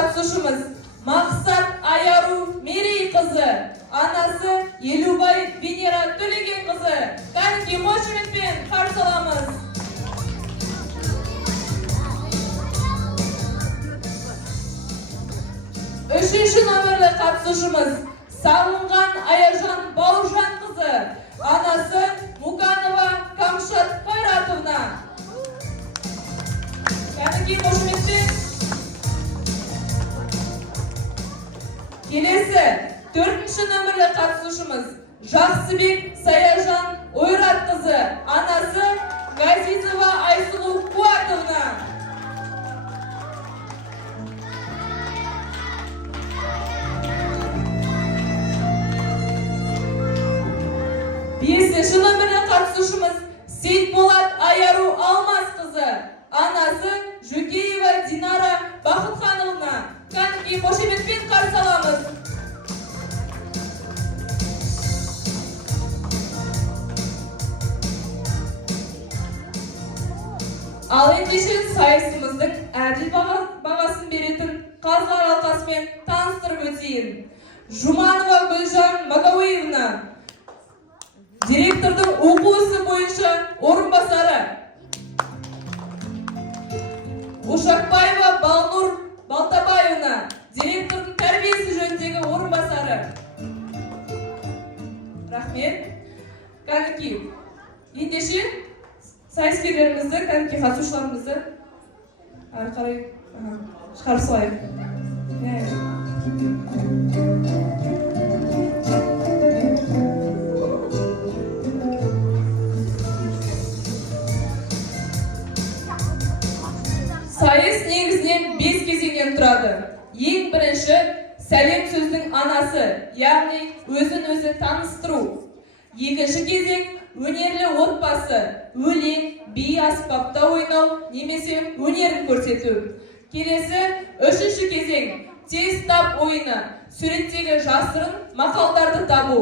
қатысушымыз Мақсат Аяру Мерей қызы, анасы Елубай Венера Төлеген қызы. Кәдімгі қошеметпен қарсы аламыз. Үшінші номерлі қатысушымыз Сағынған Аяжан Бауыржан қызы, анасы Муганова Камшат Қайратовна. Кәдімгі қошеметпен. Келесі, төртінші номерлі қатысушымыз Жақсыбек Саяжан Ойрат қызы, анасы Газизова Айсулу Қуатовна. Бесінші номерлі қатысушымыз Сейтболат Аяру Алмас қызы, анасы Жүкеева Динара Бақытхановна. Кәдімгі қошеметпен қарсы аламыз. Ал ендеше сайысымыздың әділ бағасын беретін қазылар алқасымен таныстырып өтейін. Жуманова Гүлжан Магауевна, директордың оқу ісі бойынша орынбасары. Ушакбаева Балнур Балтабаевна, директордың тәрбиесі жөніндегі орынбасары. Рахмет. Кәдімгі ендеше сайыскерлерімізді, кәдімгі қатысушыларымызды әрі қарай шығарып салайық. Сайыс негізінен 5 кезеңнен тұрады. Ең бірінші сәлем сөздің анасы, яғни өзін-өзі таныстыру. Екінші кезең өнерлі отбасы, өлең, би аспапта ойнау немесе өнерін көрсету. Келесі, үшінші кезең тез тап ойыны, суреттегі жасырын мақалдарды табу.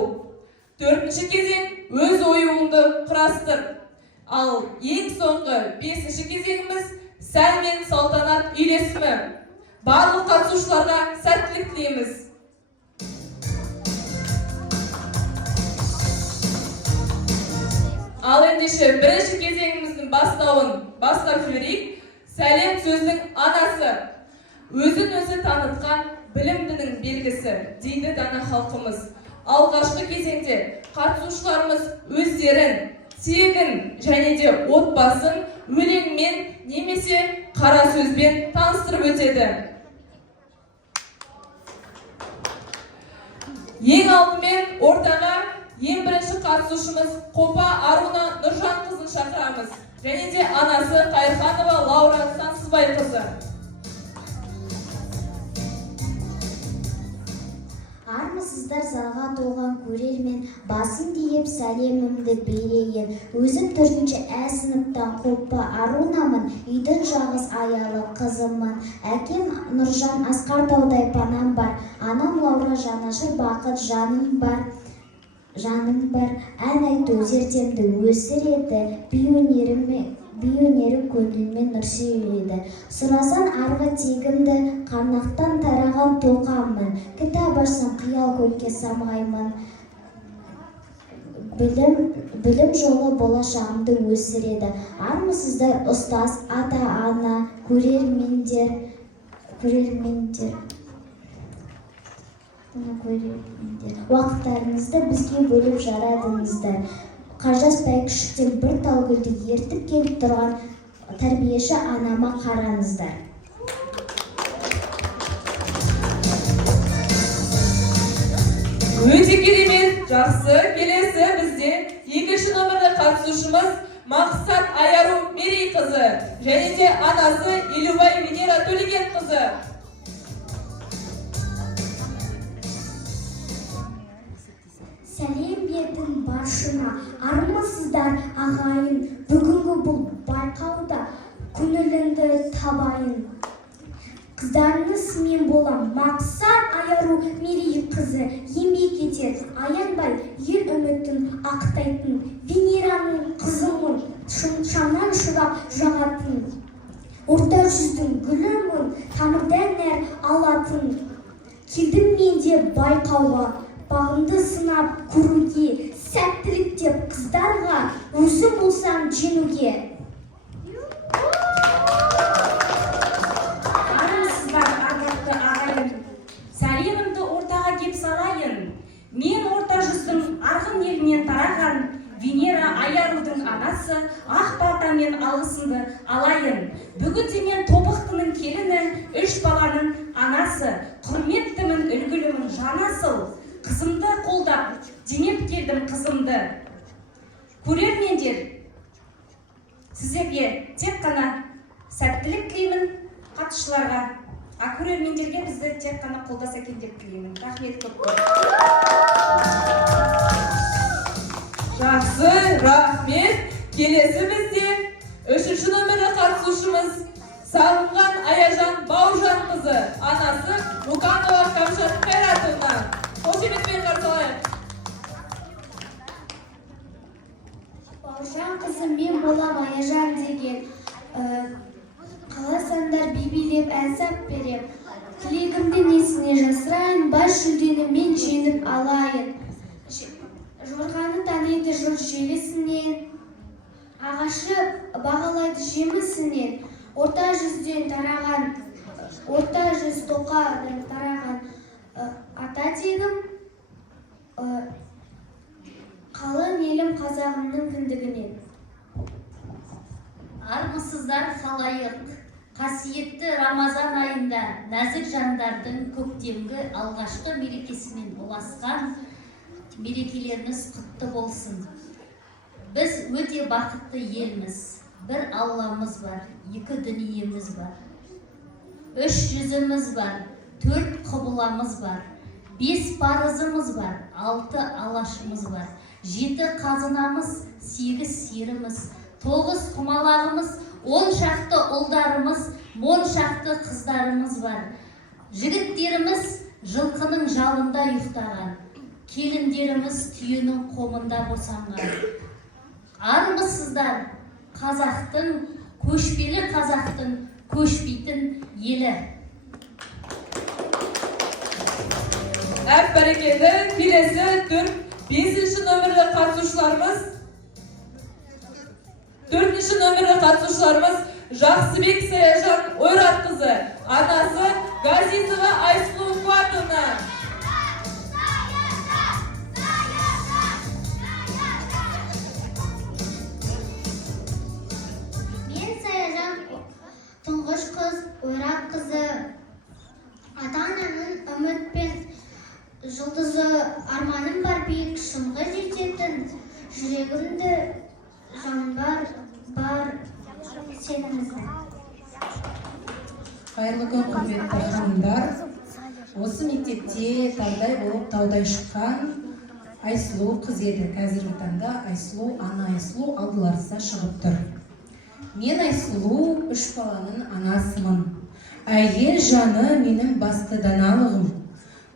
Төртінші кезең өз ойыңды құрастыр. Ал ең соңғы бесінші кезеңіміз сән мен салтанат үйлесімі. Барлық қатысушыларға сәттілік тілейміз. Ал ендеше бірінші кезеңіміздің бастауын бастап жіберейік. Сәлем сөздің анасы. Өзін-өзі танытқан білімдінің белгісі, дейді дана халқымыз. Алғашқы кезеңде қатысушыларымыз өздерін, тегін және де отбасын өлеңмен немесе қара сөзбен таныстырып өтеді. Ең алдымен ортаға ең бірінші қатысушымыз Қопа Аруна Нұржан қызын шақырамыз. Және де анасы Қайырханова Лаура Сансызбай қызы. Армысыздар залға толған көрермен, басын дейіп сәлемімді берейін. Өзім 4-ші Ә сыныптан Қопа Арунамын, үйдің жағыз аялы қызымын. Әкем Нұржан Асқартаудай панам бар, анам Лаура Жанашыр бақыт жаным бар. Ән айту зертемді өсіреді, би өнері көңілмен нұр сүйеді. Сұрасан арғы тегімді, қарнақтан тараған тоқамын. Кітап ашсам қиял көкке самғаймын. Білім жолы болашағымды өсіреді. Армысыздар ұстаз, ата-ана, көрермендер. Уақыттарыңызды бізге бөліп жарадыңыздар. Қажаспай күшіктен бір тал гүлді ертіп келіп тұрған тәрбиеші анама қараңыздар. Өте керемет, жақсы. Келесі бізде 2-ші номерлі қатысушымыз Мақсат Аяру Мерей қызы және де анасы Елубай Венера Төлеген қызы. Сәлем бердің баршына, армысыздар ағайын, бүгінгі бұл байқауда көңіліңді табайын. Қыздарыңыз мен болам, Мақсат Аяру Мерей қызы, еңбек етер, аянбай ел үмітін ақтайтын, Венераның қызымын, шамнан шырақ жағатын. орта жүздің гүлімін, тамырдан нәр алатын. Келдім мен де байқауға, бағымды сынап көруге, сәттілік деп қыздарға, өзім болсам жеңуге. Армысыздар, ардақты ағайын, сәлемімді ортаға кеп салайын. Мен орта жүздің арғын елінен тараған Венера Аярудың анасы ақ балтамен алғысымды алайын. Бүгінде мен тобықтының келіні, 3 баланың анасы, құрметтімін, үлгілімін, жанасыл. Қызымды қолдап, денеп келдім қызымды. Көрермендер, сіздерге тек қана сәттілік тілеймін, қатысушыларға. Көрермендерге бізді тек қана қолдаса екен деп тілеймін. Рахмет көп. Жақсы, рахмет. Келесі бізде 3-ші номерлі қатысушымыз Сағынған Аяжан Баужан қызы, анасы Муканова Камшат Қайратовна. Қошеметпен қарсы алайық. Баужан қызы, мен болам Аяжан деген. Қаласандар би-билеп әнсап берем. Тілегімді несіне жасырайын, бас жүлдені мен жеңіп алайын. Жорғаны таниды жыл желісінен, ағашы бағалайды жемісінен. Орта жүзден тараған, орта жүз тоқадан тараған ата тегім, қалың елім қазағымның кіндігінен. Армысыздар халайық, қасиетті Рамазан айында нәзік жандардың көктемгі алғашқы мерекесімен ұласқан мерекелеріміз құтты болсын. Біз өте бақытты елміз, бір Алламыз бар, 2 дүниеміз бар. 3 жүзіміз бар, 4 құбыламыз бар, 5 парызымыз бар, 6 алашымыз бар, 7 қазынамыз, 8 сиырымыз, 9 құмалағымыз, 10 шақты ұлдарымыз, 10 шақты қыздарымыз бар. Жігіттеріміз жылқының жалында ұйықтаған, келіндеріміз түйенің қомында босанған. Армысыздар, қазақтың, көшпелі қазақтың, көшпейтін елі. Бәрекелді. Келесі 5-ші номерлі қатысушыларымыз 4-ші номерлі қатысушыларымыз Жақсыбек Саяжан Ойрат қызы, анасы Газизова Айсұлу Қуатовна. Мен Саяжан тұңғыш қыз, Ойрат қызы, ата-ананың үміт пен жұлдызы, арманым бар биік шыңға жететін, жүрегімді жан бар сенімізді. Қайырлы күн, құрметті ханымдар. Осы мектепте таудай болып таудай шыққан Айсұлу қыз еді. Қазіргі таңда Айсұлу, ана Айсұлу алдыларса шығып тұр. Мен Айсұлу 3 баланың анасымын. Әйел жаны менің басты даналығым.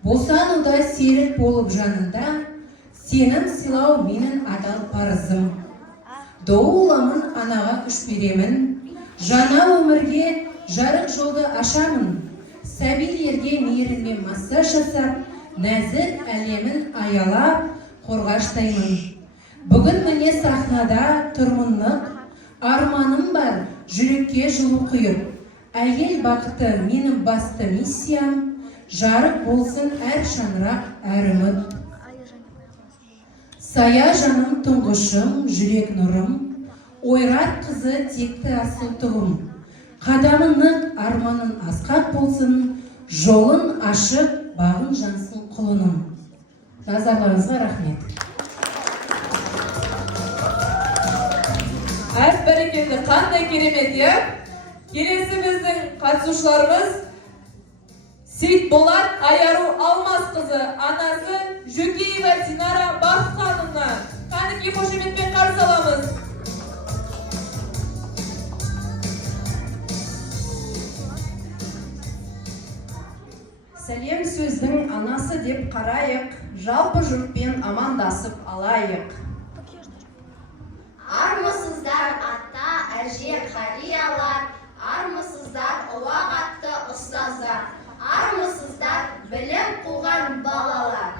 Босануда серік болып жанында, сенім сыйлау менің адал парызым. Доуламын, анаға күш беремін, жаңа өмірге жарық жолды ашамын. Сәбилерге мейіріммен массаж жасап, нәзік әлемін аялап, қорғаштаймын. Бүгін міне сахнада тұрмынлық, арманым бар, жүрекке жылу құйып. Әйел бақыты менің басты миссиям, жарық болсын әр шаңырақ, әр үміт. Сая жаным тұңғышым, жүрек нұрым, Ойрат қызы текті асыл тұғым. Қадамының арманын асқақ болсын, жолын ашып, бағын жансын құлыным. Назарларыңызға рахмет. Бәрекелді, қандай керемет, е? Келесі біздің қатысушыларымыз Сейітболат Аяру Алмас қызы, анасы Жүкеева Динара Бақытхановна. Қанекей қошеметпен қарсы аламыз. Сәлем сөздің анасы деп қарайық, жалпы жұртпен амандасып алайық. Армысыздар ата, әже, қариялар, армысыздар. білім қуған балалар.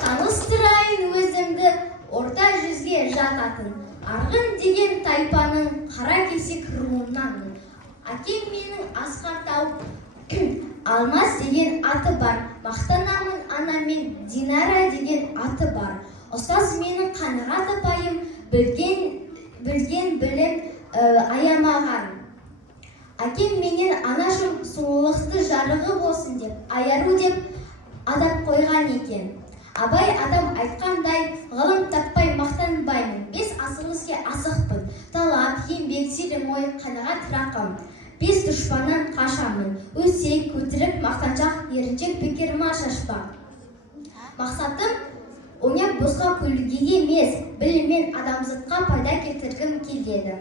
Таныстырайын өзімді орта жүзге жататын, Арғын деген тайпаның қара кесек руынанмын. Әкем менің Асқар тауып, Алмас деген аты бар. Мақтанамын анамен Динара деген аты бар. Ұстаз менің Қанағат апайым, білген білім аямаған. Әкем менен анашым сұлулықты жарығы болсын деп, аяру деп атап қойған екен. Абай адам айтқандай, ғылым таппай мақтанбаймын. 5 асыл іске асықпын. Талап, еңбек, сенім ой, қанағат рақым. 5 дұшпаннан қашамын. Өсек, көтірік, мақтаншақ, еріншек, бекеріма шашпақ. Мақсатым ойнап босқа күлуге емес, біліммен адамзатқа пайда келтіргім келеді.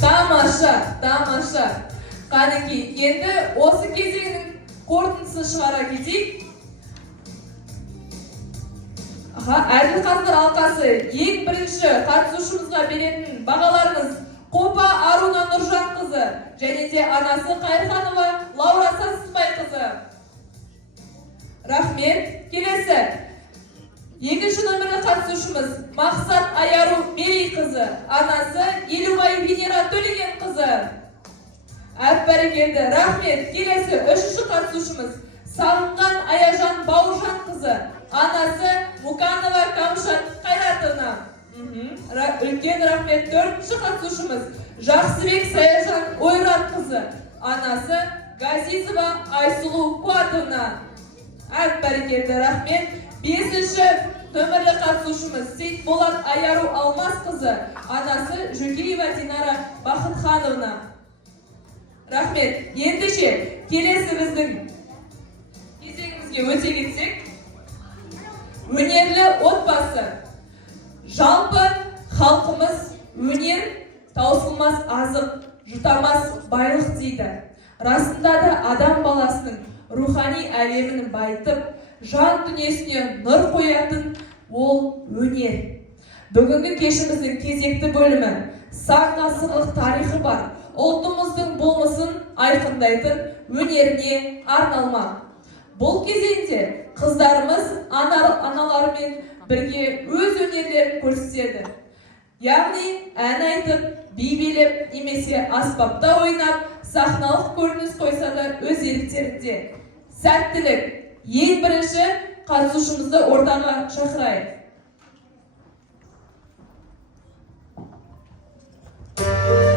Тамаша. Қанеки, енді осы кезеңнің қорытындысын шығара кетейік. Әділқазылар алқасы ең бірінші қатысушымызға беретін бағаларымыз Қопа Аруна Нұржанқызы және де анасы Қайырханова Лаура Сансызбайқызы. Рахмет. Келесі. Екінші номерлі қатысушымыз Мақсат Аяру Мерейқызы, анасы Елубай Венера Төлегенқызы. Бәрекелді. Рахмет. Келесі үшінші қатысушымыз Сағынған Аяжан Бауыржанқызы, анасы Муканова Камшат Қайратовна. Үлкен рахмет. Төртінші қатысушымыз Жақсыбек Саяжан Ойратқызы, анасы Газизова Айсұлу Қуатовна. Бәрекелді. Рахмет. Бесінші номерлі қатысушымыз Сейтболат Аяру Алмасқызы, анасы Жүкеева Динара Бақытхановна. Рахмет. Ендеше келесі біздің кезеңімізге өте кетсек, өнерлі отбасы. Жалпы халқымыз өнер таусылмас азық, жұтамас байлық дейді. Расында да адам баласының рухани әлемін байытып, жан дүниесіне нұр қоятын ол өнер. Бүгінгі кешіміздің кезекті бөлімі сан ғасырлық тарихы бар ұлтымыздың болмысын айқындайтын өнеріне арналмақ. Бұл кезеңде қыздарымыз аналарымен бірге өз өнерлерін көрсетеді. Яғни ән айтып, би билеп, немесе аспапта ойнап, сахналық көрініс қойса да өз еріктерінде. Сәттілік. Ең бірінші қатысушымызды ортаға шақырайық. Thank you.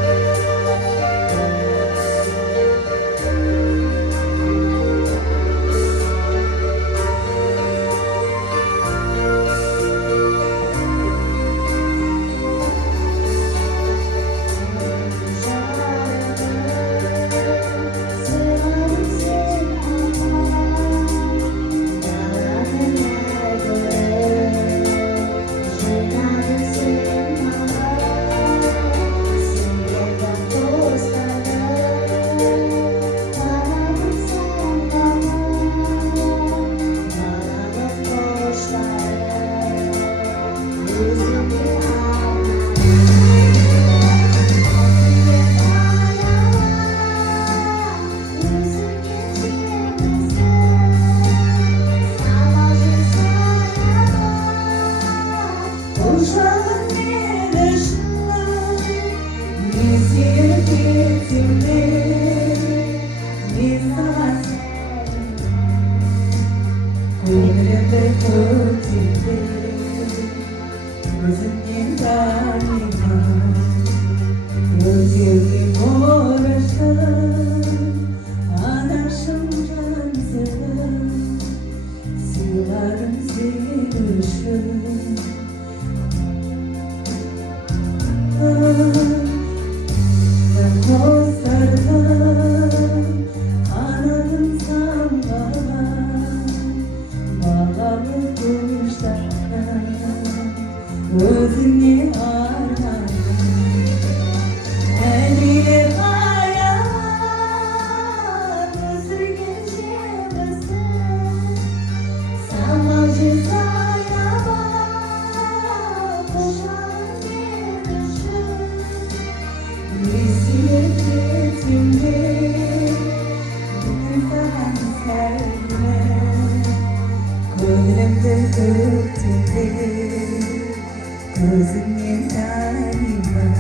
Gözünden tanıman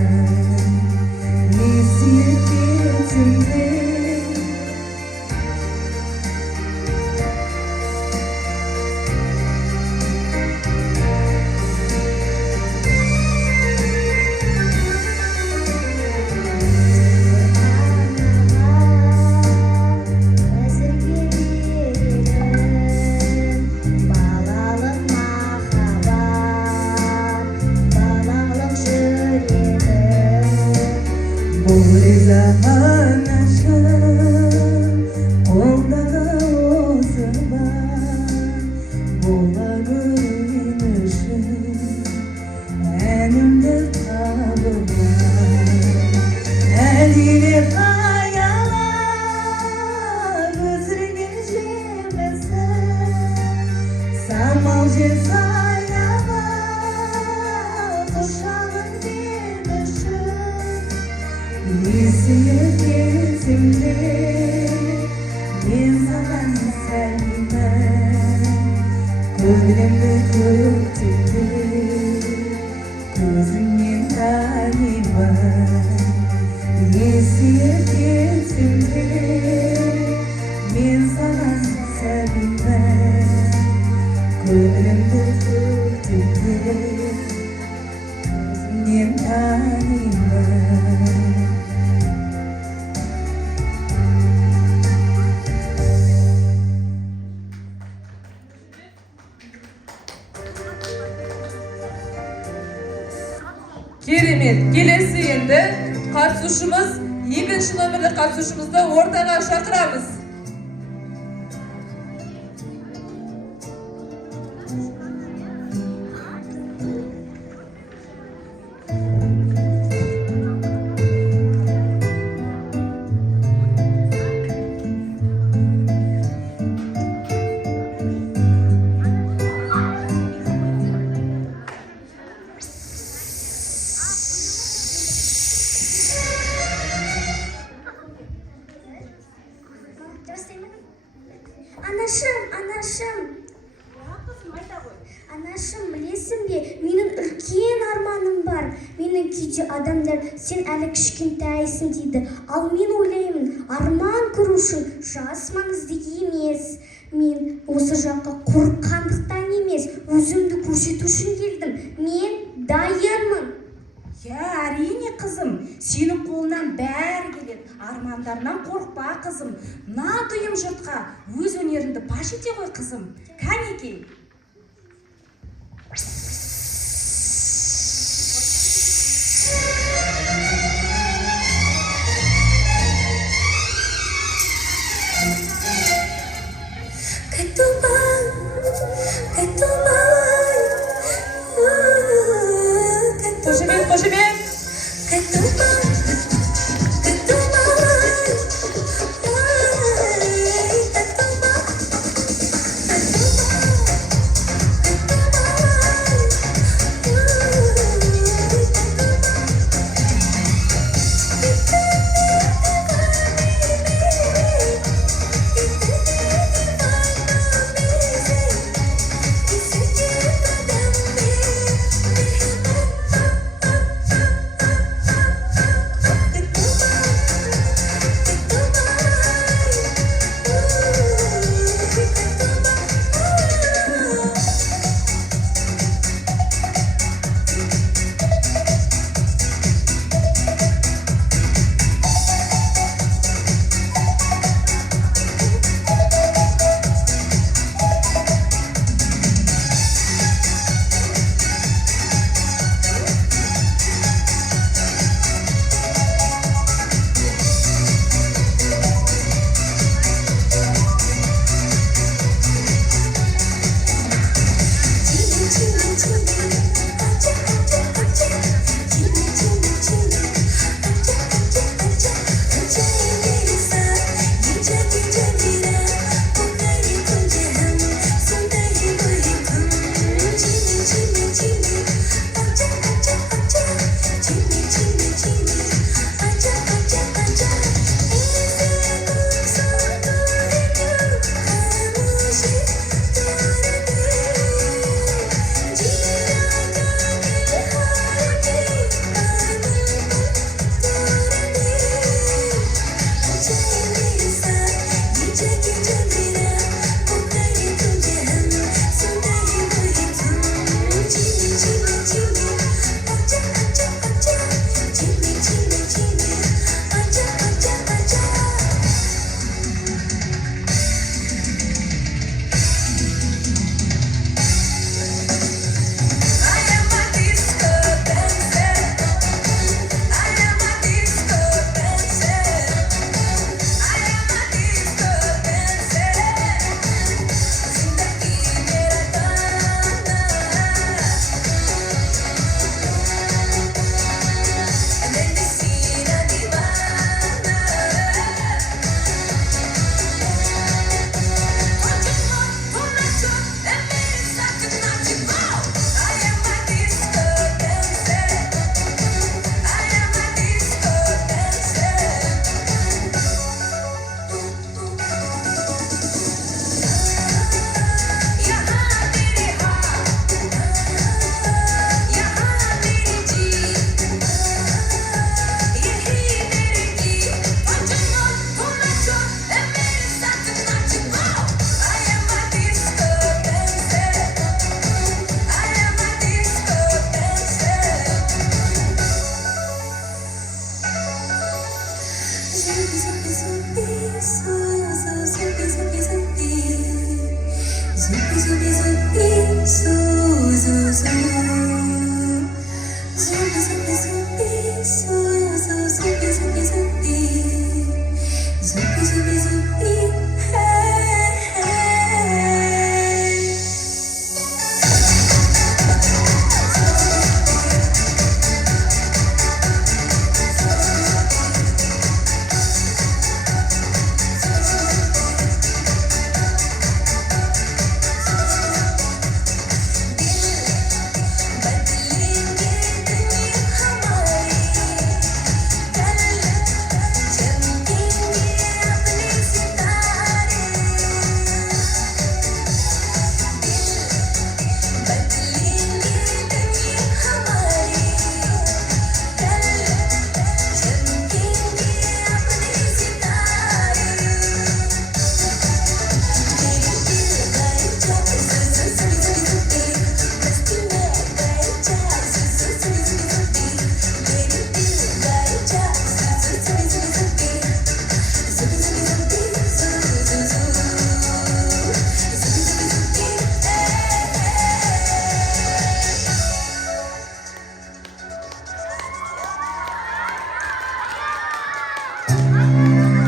Nesiyet etimde Керемет. Келесі енді қатысушымыз, екінші номерлі қатысушымызды ортаға шақырамыз. Анашым, білесің бе, менің үлкен арманым бар. Менің кейде адамдар, сен әлі кішкентайсың дейді. Ал мен ойлаймын, арман көру үшін жас маңызды емес. Мен осы жаққа қорыққандықтан емес, өзімді көрсету үшін келдім. Мен дайынмын. Әрине қызым, сенің қолынан бәрі келеді. Армандарынан қорықпа қызым. На дүйім жұртқа өз өнеріңді паш ете ғой қызым. Кәнекей. Қошемет.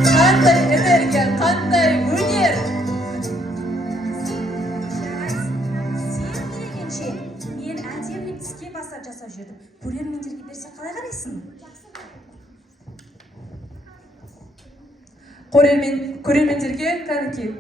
Qanday energiya, qanday өнер. Сен дегенше мен әдемі тіске басар жасап жүрдім. Көрермендерге берсе қалай қарайсың? Көрермендерге кәнекей.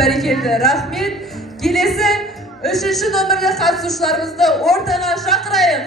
Бәрекелді, рахмет. Келесі 3-ші номерлі қатысушыларымызды ортаға шақырайық.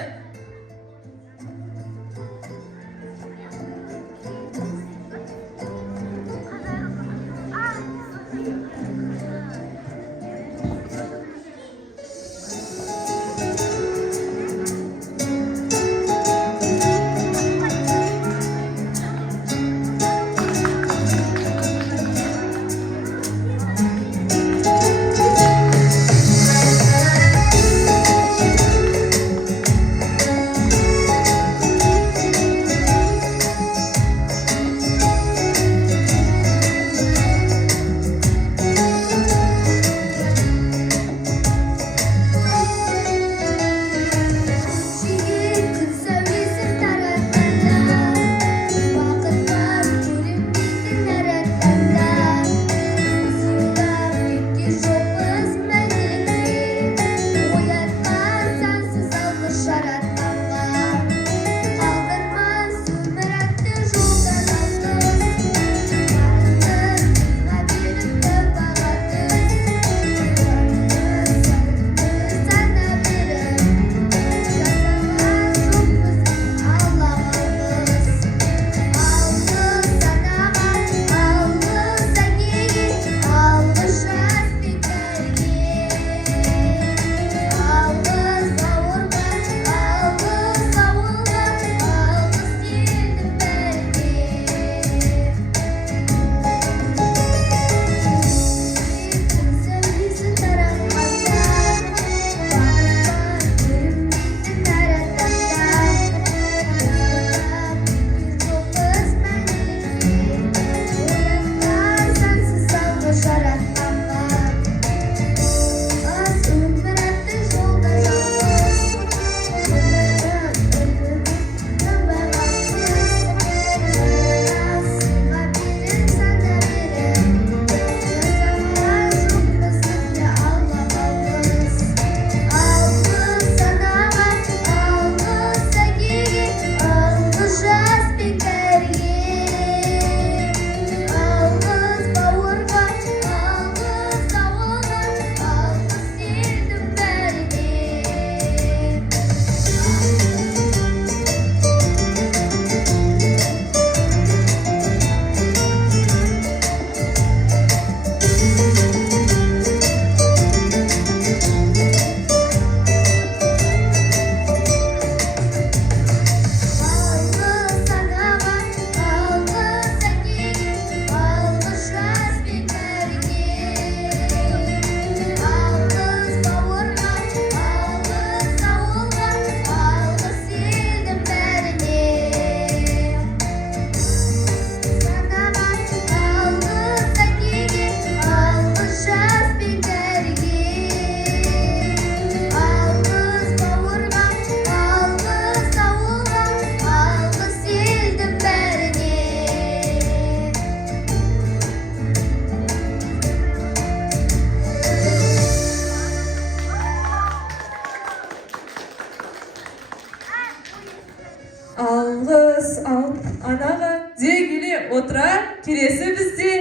келесі бізде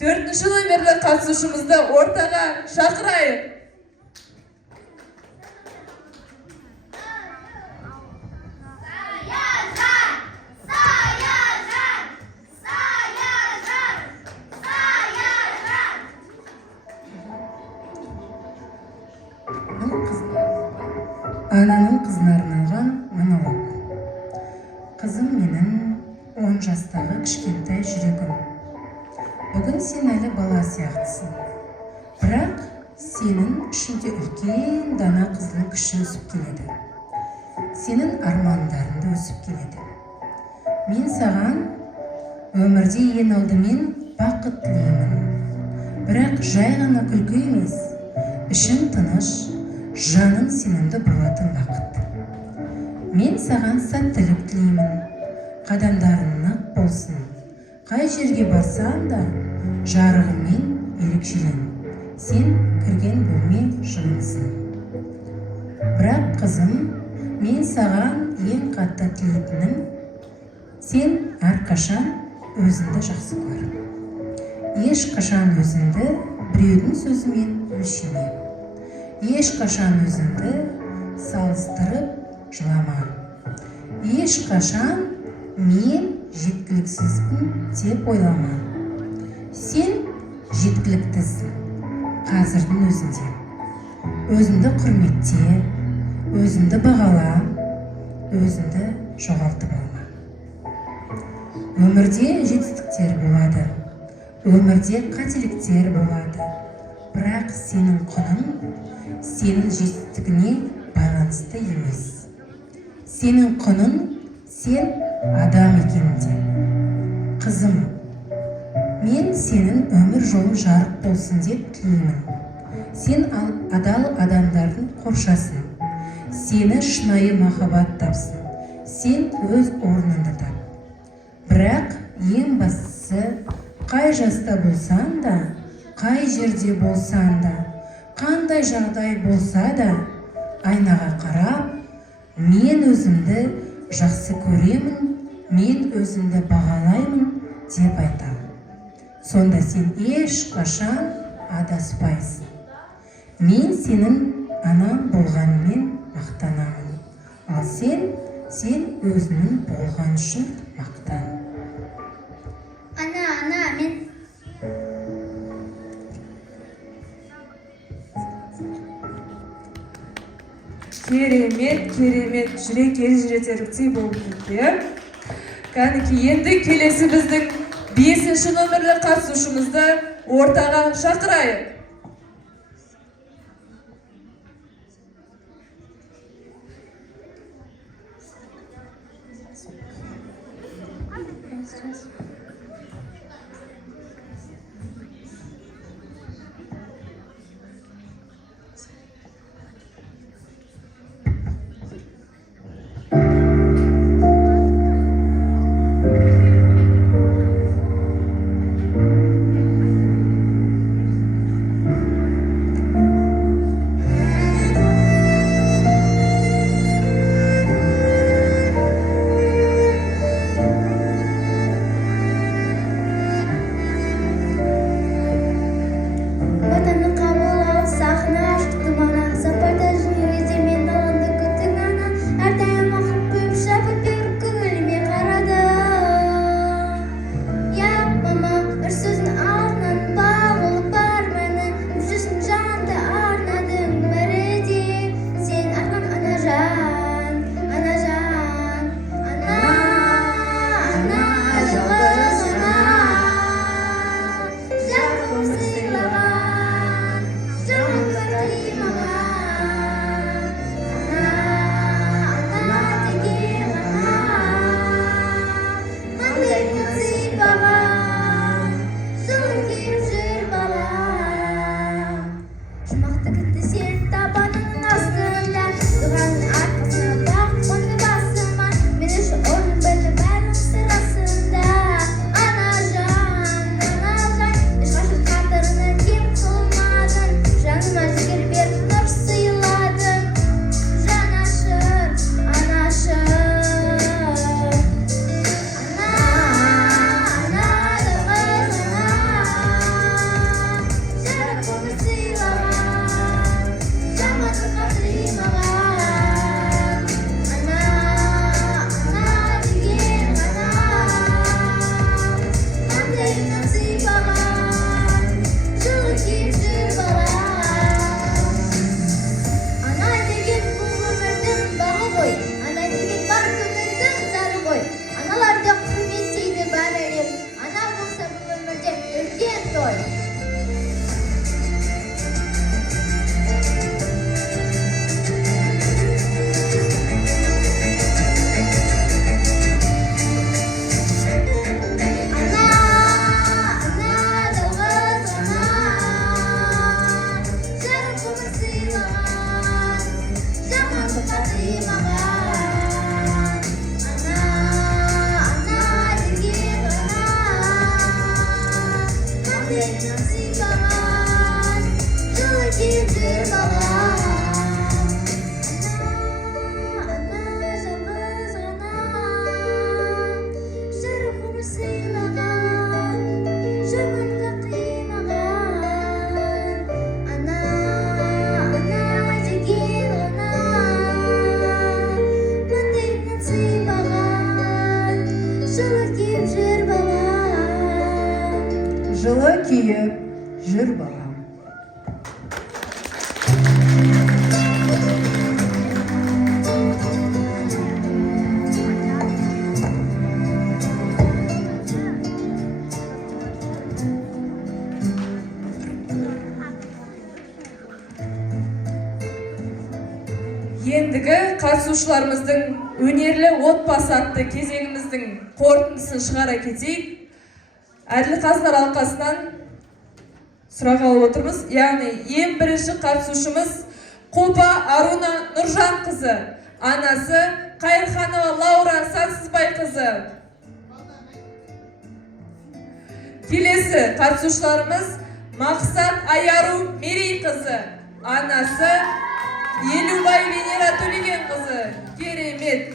4-ші номерлі қатысушымызды ортаға шақырайық. Ананың қызына арналған монолог. Қызым менің 10 жастағы кішкентай жүрегім. Бүгін сен әлі бала сияқтысың. Бірақ сенің ішінде үлкен дана қыздың күші өсіп келеді. Сенің армандарың да өсіп келеді. Мен саған өмірде ең алдымен бақыт тілеймін. Бірақ жай ғана күлкі емес, ішің тыныш, жаның сенімді болатын бақыт. Мен саған сәттілік тілеймін. Қадамдарың нық болсын. Қай жерге барсаң да жарығымен ерекшелен. Сен кірген бөлме жымысың. Бірақ қызым, мен саған ең қатты тілейтінім, сен әрқашан өзіңді жақсы көр. Ешқашан өзіңді біреудің сөзімен өлшеме. Ешқашан өзіңді салыстырып жылама. Ешқашан мен жеткіліксізбін деп ойлама. Сен жеткіліктісің қазірдің өзінде. Өзіңді құрметте, өзіңді бағала, өзіңді жоғалтып алма. Өмірде жетістіктер болады, өмірде қателіктер болады. Бірақ сенің құның сенің жетістігіне байланысты емес. Сенің құның сен адам екенінде. Қызым, мен сенің өмір жолың жарық болсын деп тілеймін. Сен адал адамдардың қоршасын. Сені шынайы махаббат тапсын. Сен өз орныңды тап. Бірақ ең бастысы, қай жаста болсаң да, қай жерде болсаң да, қандай жағдай болса да, айнаға қарап, мен өзімді жақсы көремін, мен өзімді бағалаймын деп айтам. Сонда сен ешқашан адаспайсың. Мен сенің анаң болғанымен мақтанамын. Ал сен өзінің болған үшін мақтан. Ана, мен Керемет, жүрек елжіретерліктей болып кетті. Кәнекей, енді келесі біздің 5-ші номерлі қатысушымызды ортаға шақырайық. сыйпаған жылы киіп жүр балам. Ана деген бұл өмірдің бағы ғой, ана деген бар көңілдің зары ғой. Аналарды құрметтейді бар әлем, ана болса бұл өмірде үлкен той. Жылы киіп жүр балам. Ендігі қатысушыларымыздың өнерлі отбасы атты кезеңіміздің қорытындысын шығара кетейік. Әділ қазылар алқасынан сұрақ алып отырмыз. Яғни ең бірінші қатысушымыз Қопа Аруна Нұржан қызы, анасы Қайырханова Лаура Сансызбай қызы. Келесі қатысушыларымыз Мақсат Аяру Мерей қызы, анасы Елубай Венера Төлеген қызы. Керемет.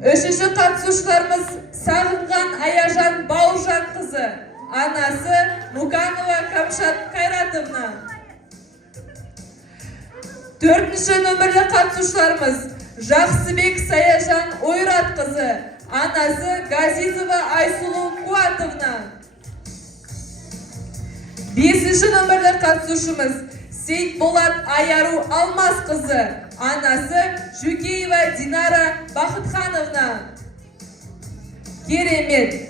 Үшінші қатысушыларымыз Сағынған Аяжан Бауыржан қызы, анасы Муканова Камшат Кайратовна. Төртінші нөмірлі қатысушыларымыз Жақсыбек Саяжан Ойрат қызы, анасы Газизова Айсулу Куатовна. Бесінші нөмірлі қатысушымыз Сейтболат Аяру Алмас қызы, анасы Жукеева Динара Бақытхановна. Керемет.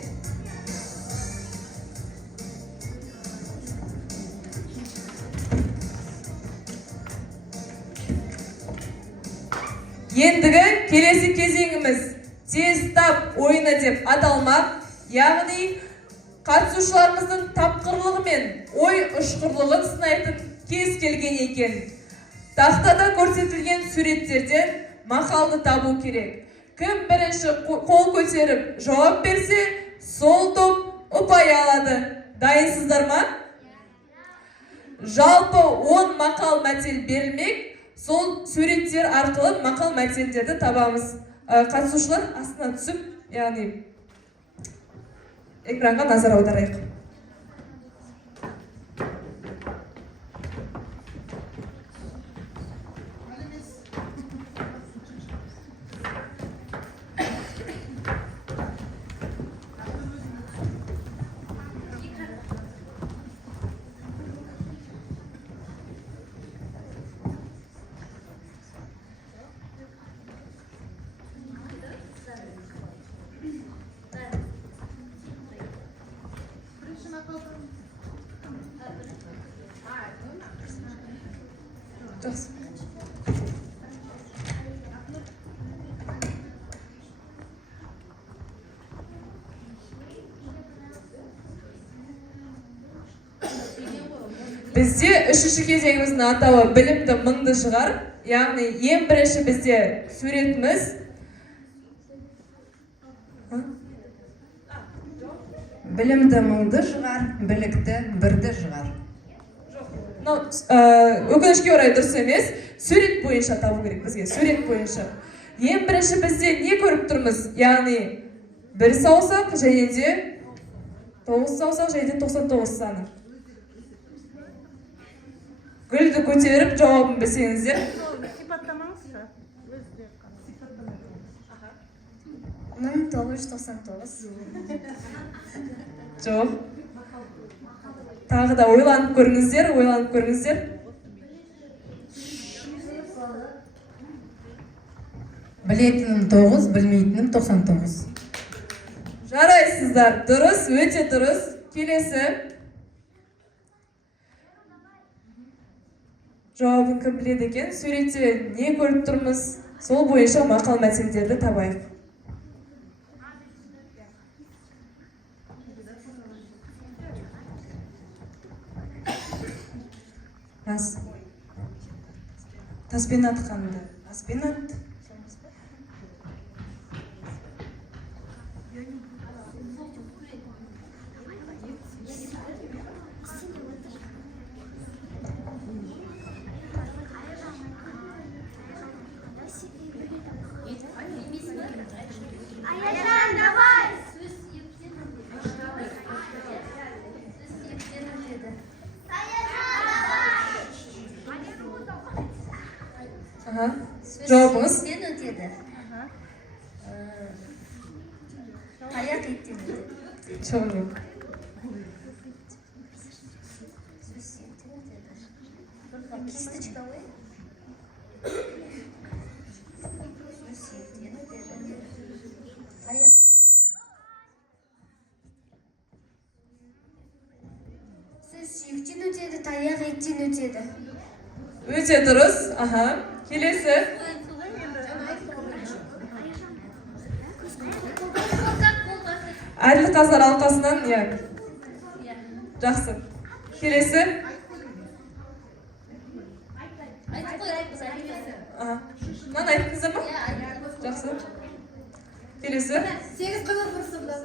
Ендігі келесі кезеңіміз тез тап ойыны деп аталмақ. Яғни қатысушыларымыздың тапқырлығы мен ой ұшқырлығын сынайтын кез келген екен. Тақтада көрсетілген суреттерден мақалды табу керек. Кім бірінші қол көтеріп жауап берсе, сол топ ұпай алады. Дайынсыздар ма? Жалпы 10 мақал мәтел берілмек. Сол суреттер арқылы мақал мәтелдерді табамыз. Қатысушылар астына түсіп, яғни экранға назар аударайық. Жақсы. Бізде үшінші кезеңіміздің атауы білімді мыңды шығар. Яғни ең бірінші бізде суретіміз. Білімді мыңды жығар, білікті бірді жығар. Өкінішке орай дұрыс емес. Сурет бойынша табу керек бізге, сурет бойынша. Ең бірінші бізде не көріп тұрмыз? Яғни бір саусақ және де 9 саусақ және де 99 саны. Гүлді көтеріп жауабын білсеңіздер. Сипаттамаңызшы. 1999. Жоқ. Тағы да ойланып көріңіздер, ойланып көріңіздер. Білетінім 9, білмейтінім 99. Жарайсыздар, дұрыс, өте дұрыс. Келесі. Жауабын кім біледі екен? Суретте не көріп тұрмыз? Сол бойынша мақал мәтелдерді табайық. Рас. Таспен атқанды. Таспен атты. Жауабыңыз? Сен өтеді. Аяқ еттен өтеді. Жоқ. Кисточка ғой. Сөз еттен өтеді. Аяқ. Сөз сүйектен өтеді, таяқ еттен өтеді. Өте дұрыс. Келесі. Әділ қазылар алқасынан, жақсы. Келесі. Мынаны айттыңыздар ма? Жақсы. Келесі. 8 қызыл бір сыбдыр.